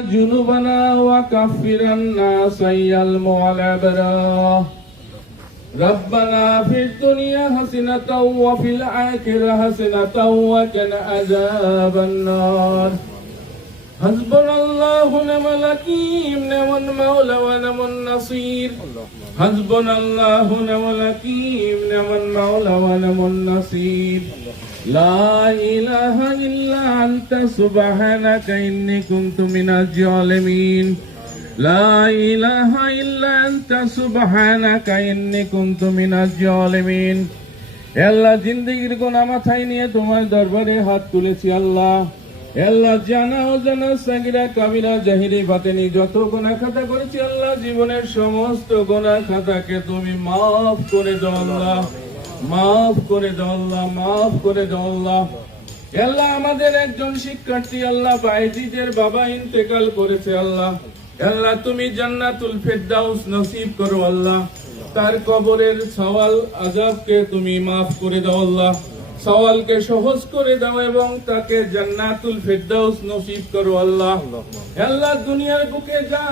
جنوبنا وكفر عنا سيئ الأبرار ربنا في الدنيا حسنة وفي الآخرة حسنة وقنا عذاب النار حسبنا الله ونعم الوكيل نعم المولى ونعم النصير حسبنا الله ونعم الوكيل نعم المولى ونعم النصير لا إله إلا أنت سبحانك إني كنت من الظالمين لا إله إلا أنت سبحانك إني كنت من الظالمين আল্লাহ জিন্দেগির গুনাহ মাথায় নিয়ে তোমার দরবারে হাত তুলেছি আল্লাহ। আল্লাহ জানা অজানা সাগীরা কাবিরা জাহিরি বাতিনি যত গুনাহ খাতা করেছি আল্লাহ, জীবনের সমস্ত গুনাহ খাতাকে তুমি মাফ করে দাও আল্লাহ, মাফ করে দাও আল্লাহ, মাফ করে দাও আল্লাহ। আল্লাহ আমাদের একজন শিক্ষার্থী আল্লাহ বাইজিদের বাবা ইন্তেকাল করেছে আল্লাহ, আল্লাহ তুমি জান্নাতুল ফেরদাউস নসিব করো আল্লাহ, তার কবরের সওয়াল আযাবকে তুমি মাফ করে দাও আল্লাহ, সওয়ালকে সহজ করে দাও এবং তাকে জান্নাতুল ফেরদাউস নসিব করো আল্লাহ। আল্লাহ দুনিয়ার বুকে যা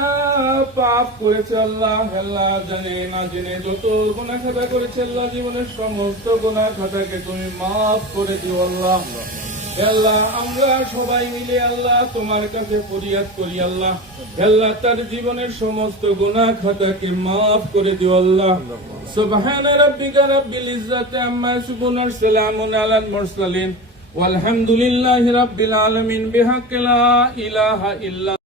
পাপ করেছে আল্লাহ, আল্লাহ জানে না জেনে যত গুনাহ খাতা করেছে আল্লাহ, জীবনের সমস্ত গুনাহ খাতাকে তুমি মাফ করে দিও আল্লাহ। আল্লাহ আমরা সবাই মিলে আল্লাহ তোমার কাছে ফরিয়াদ করি আল্লাহ, আল্লাহ তার জীবনের সমস্ত গুনাহ খাতাকে মাফ করে দিও আল্লাহ। সুবহান রাব্বিকা রাব্বিল ইজ্জাতি আম্মা ইয়াসিফুন ওয়া সালামুন আলাল মুরসালিন ওয়ালহামদুলিল্লাহি রাব্বিল আলামিন বিহাক্কি লা ইলাহা ইল্লা